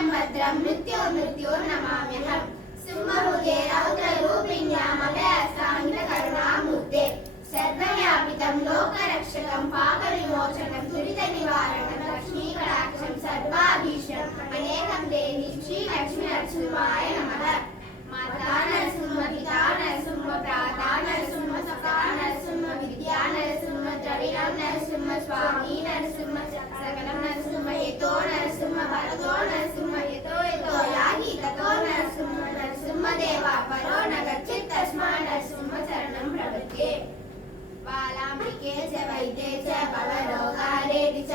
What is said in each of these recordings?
अजरं भद्रं मृत्योर्नमाम्यहम् सिंहभुजे रौद्ररूपिण्यामभयहस्ताङ्गितकरुणामूर्ते सर्वव्यापितं लोकरक्षकं पापविमोचनं दुरितनिवारणं लक्ष्मीकटाक्षं सर्वाभीष्टम् अनेकं देहि श्रीलक्ष्मीनरसिंहाय नमः। माता नरसिंह, पिता नरसिंह, भ्राता नरसिंह, सखा नरसिंह, विद्या नरसिंह, द्रविणं नरसिंह, स्वामी नरसिंह, सकलं नरसिंह, यतो नरसिंह, भरतो नरसिंह, यतो यतो याहि ततो नरसिंह, नरसिंहदेवा परो न गच्छेत् तस्मात् नरसिंह शरणं प्रपद्ये। बालाम्बिके च वैद्ये च भवरोगहरेति च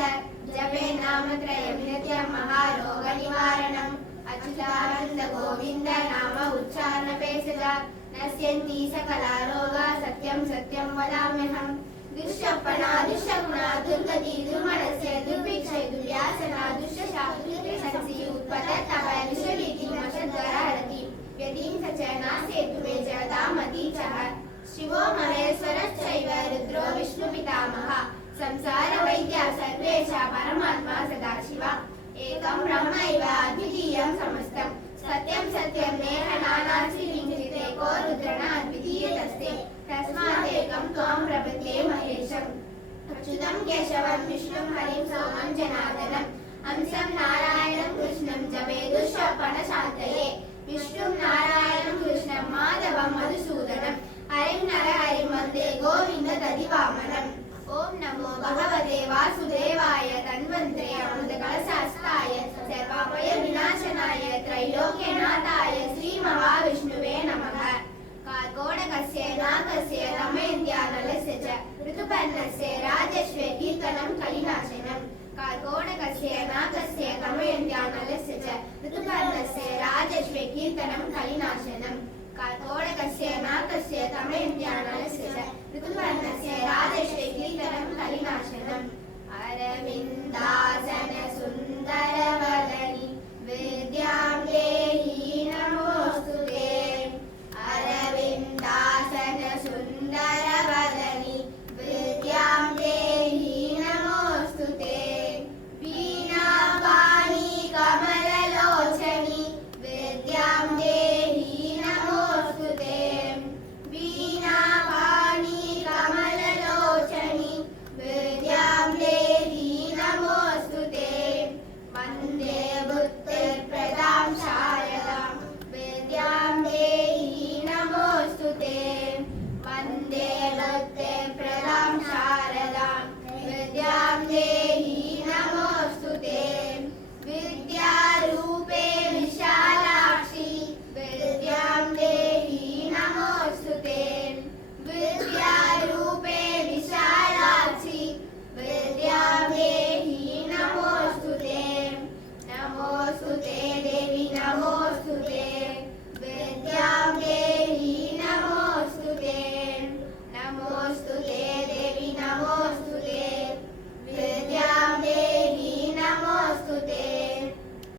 जपे नामत्रयं नित्यं महारोगनिवारणम् अच्युतानन्द गोविन्द नाम उच्चारणपेशजा नश्यन्ति सकला रोगा सत्यं सत्यं वदाम्यहम्। दुष्यपना दुष्यगुणा दुर्गति दुर्मनस्य दुर्भिक्षे दुर्व्यासना दुष्यशास्त्री उत्पतत्तव विश्वभीतिमशद्वरहरति यदीं स च नास्येतु मे जगतामती चः शिवो महेश्वरश्चैव रुद्रो विष्णुपितामहः संसारवैद्यः सर्वेशः परमात्मा सदाशिवः एकं ब्रह्मैव अद्वितीयं समस्तं सत्यं सत्यं नेह नानास्ति किञ्चित् एको रुद्रः अद्वितीयतस्ते तस्मादेकं त्वां प्रपद्ये महेशम्। अच्युतं केशवं विष्णुं हरिं सोमं जनार्दनं हंसं नारायणं कृष्णं जपे दुष्यपनशान्तये विष्णुं नारायणं कृष्णं माधवं मधुसूदनं हरिं नरहरिं वन्दे गोविन्द दधिवामनम्।